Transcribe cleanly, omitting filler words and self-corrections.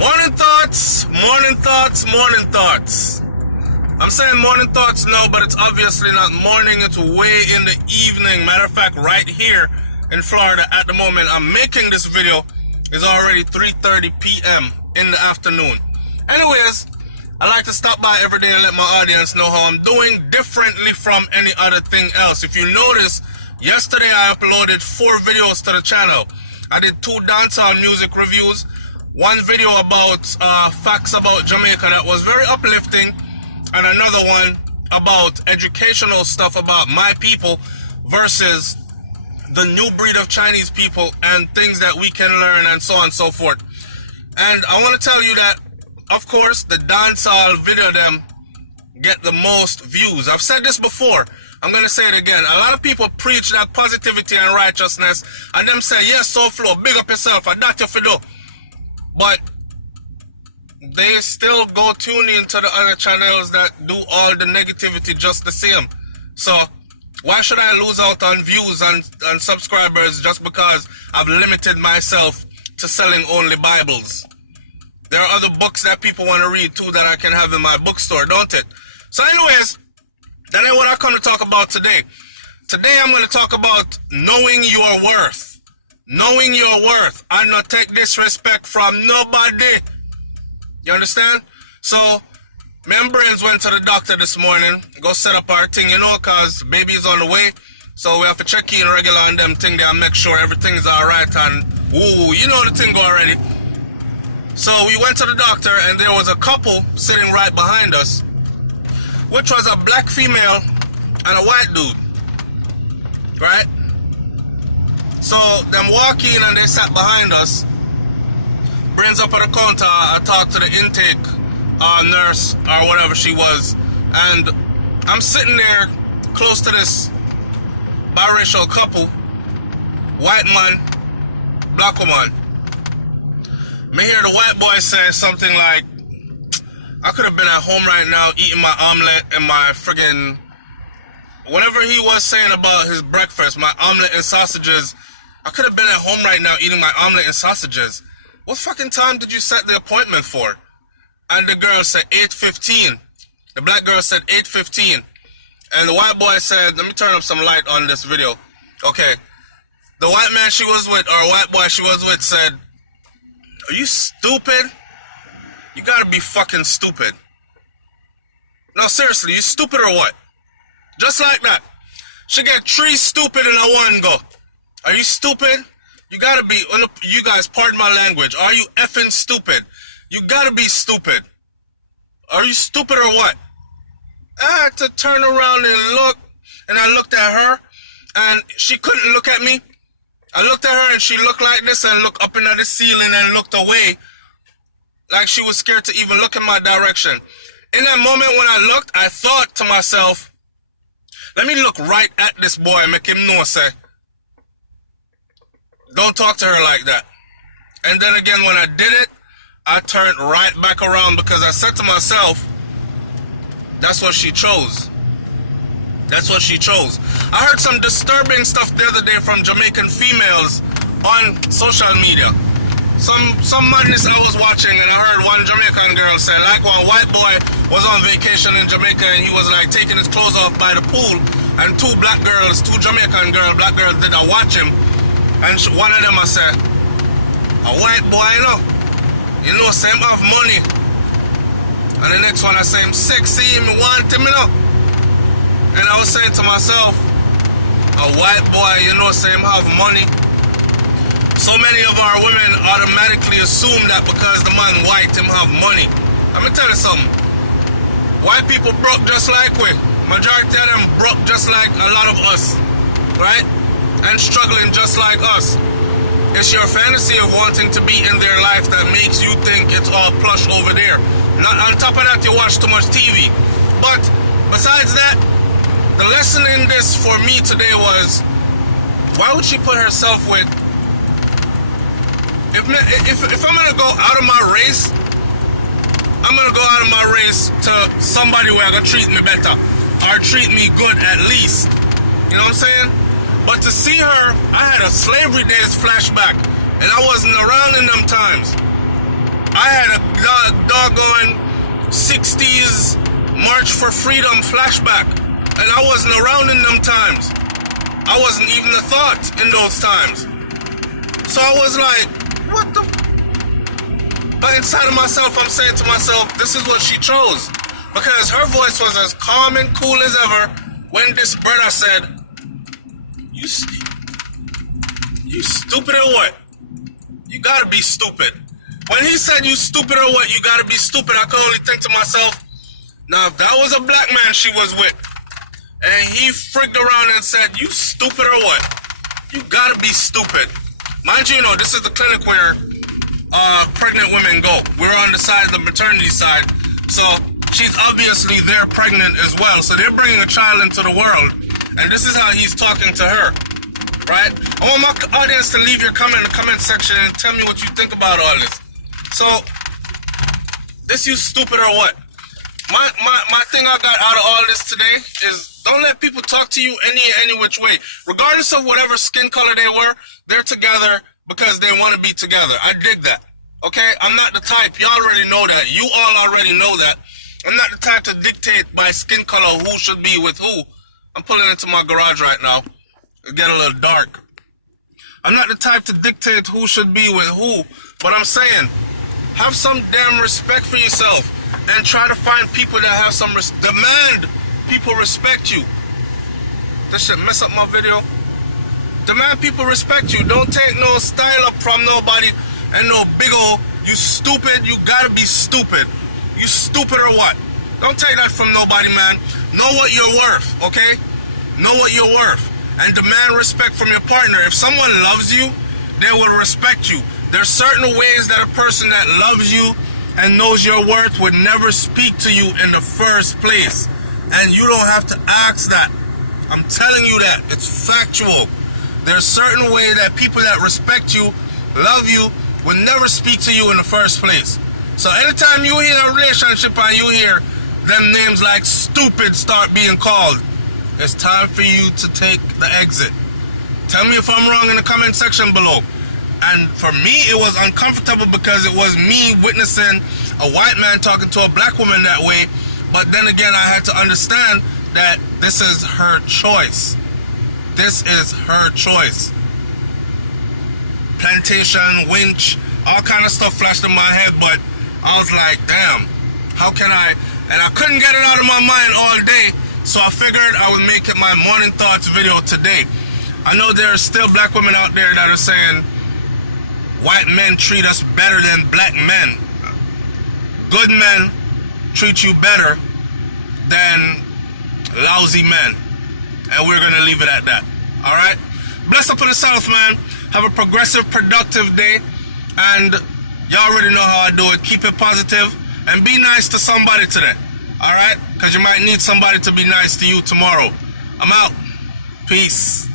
Morning thoughts, morning thoughts, morning thoughts. I'm saying morning thoughts now, but it's obviously not morning, it's way in the evening. Matter of fact, right here in Florida at the moment I'm making this video is already 3:30 p.m. in the afternoon. Anyways, I like to stop by every day and let my audience know how I'm doing differently from any other thing else. If you notice, yesterday I uploaded 4 videos to the channel. I did 2 dancehall music reviews, 1 video about facts about Jamaica that was very uplifting, and another one about educational stuff about my people versus the new breed of Chinese people and things that we can learn and so on and so forth. And I want to tell you that, of course, the dancehall video them get the most views. I've said this before. I'm going to say it again. A lot of people preach that positivity and righteousness and them say, yes, so flow, big up yourself, and that you fi do. But they still go tune into the other channels that do all the negativity just the same. So why should I lose out on views and subscribers just because I've limited myself to selling only Bibles? There are other books that people want to read too that I can have in my bookstore, don't it? So anyways, that ain't what I come to talk about today. Today I'm going to talk about knowing your worth. Knowing your worth and not take disrespect from nobody. You understand? So, me and Brains went to the doctor this morning. Go set up our thing, you know, because baby's on the way. So we have to check in regular on them thing there and make sure everything is alright. And, ooh, you know the thing already. So we went to the doctor and there was a couple sitting right behind us, which was a black female and a white dude. Right? So them walk in and they sat behind us. Brings up at the counter. I talked to the intake nurse or whatever she was, and I'm sitting there close to this biracial couple, white man, black woman. Me hear the white boy say something like, I could have been at home right now eating my omelet and my friggin' whatever he was saying about his breakfast, my omelet and sausages. I could have been at home right now eating my omelet and sausages. What fucking time did you set the appointment for? And the girl said 8:15. The black girl said 8:15. And the white boy said, let me turn up some light on this video. Okay. The white man she was with, or white boy she was with said, are you stupid? You gotta be fucking stupid. No, seriously, you stupid or what? Just like that. She get 3 stupid in a one go. Are you stupid? You gotta be, you guys, pardon my language. Are you effing stupid? You gotta be stupid. Are you stupid or what? I had to turn around and look, and I looked at her, and she couldn't look at me. I looked at her and she looked like this and looked up into the ceiling and looked away, like she was scared to even look in my direction. In that moment when I looked, I thought to myself, let me look right at this boy and make him know, say, don't talk to her like that. And then again, when I did it, I turned right back around because I said to myself, that's what she chose. That's what she chose. I heard some disturbing stuff the other day from Jamaican females on social media. Some madness I was watching, and I heard one Jamaican girl say, like one white boy was on vacation in Jamaica and he was like taking his clothes off by the pool, and 2 black girls, 2 Jamaican girls, black girls did I watch him. And one of them I said, a white boy, you know, say him have money. And the next one I say, him sexy, me want him, you know. And I was saying to myself, a white boy, you know, say him have money. So many of our women automatically assume that because the man white, him have money. Let me tell you something. White people broke just like we. Majority of them broke just like a lot of us, right? And struggling just like us. It's your fantasy of wanting to be in their life that makes you think it's all plush over there. Not on top of that, you watch too much TV. But besides that, the lesson in this for me today was, why would she put herself with, if I'm gonna go out of my race, I'm gonna go out of my race to somebody where gonna treat me better or treat me good at least. You know what I'm saying? But to see her, I had a slavery days flashback, and I wasn't around in them times. I I had a doggone 60s March for Freedom flashback, and I wasn't around in them times. I wasn't even a thought in those times. So I was like, what the? But inside of myself, I'm saying to myself, this is what she chose. Because her voice was as calm and cool as ever when this brother said, you stupid or what? You gotta be stupid. When he said you stupid or what, you gotta be stupid, I could only think to myself, now if that was a black man she was with, and he freaked around and said, you stupid or what? You gotta be stupid. Mind you, this is the clinic where pregnant women go. We're on the side of the maternity side. So she's obviously there pregnant as well. So they're bringing a child into the world. And this is how he's talking to her. Right? I want my audience to leave your comment in the comment section and tell me what you think about all this. So, this you stupid or what? My thing I got out of all this today is don't let people talk to you any which way. Regardless of whatever skin color they were, they're together because they want to be together. I dig that. Okay? I'm not the type. You already know that. You all already know that. I'm not the type to dictate by skin color who should be with who. I'm pulling into my garage right now. It get a little dark. I'm not the type to dictate who should be with who. But I'm saying, have some damn respect for yourself. And try to find people that have some demand people respect you. That shit mess up my video. Demand people respect you. Don't take no style up from nobody and no big ol' you stupid, you gotta be stupid. You stupid or what? Don't take that from nobody, man. Know what you're worth, okay? Know what you're worth. And demand respect from your partner. If someone loves you, they will respect you. There's certain ways that a person that loves you and knows your worth would never speak to you in the first place. And you don't have to ask that. I'm telling you that. It's factual. There's certain way that people that respect you, love you, would never speak to you in the first place. So anytime you hear a relationship and you hear them names like stupid start being called, it's time for you to take the exit. Tell me if I'm wrong in the comment section below. And for me, it was uncomfortable because it was me witnessing a white man talking to a black woman that way. But then again, I had to understand that this is her choice. This is her choice. Plantation, winch, all kind of stuff flashed in my head, but I was like, damn, how can I? And I couldn't get it out of my mind all day, so I figured I would make it my morning thoughts video today. I know there's still black women out there that are saying, white men treat us better than black men. Good men treat you better than lousy men. And we're going to leave it at that. Alright? Bless up in the South, man. Have a progressive, productive day. And y'all already know how I do it. Keep it positive. And be nice to somebody today. Alright? Because you might need somebody to be nice to you tomorrow. I'm out. Peace.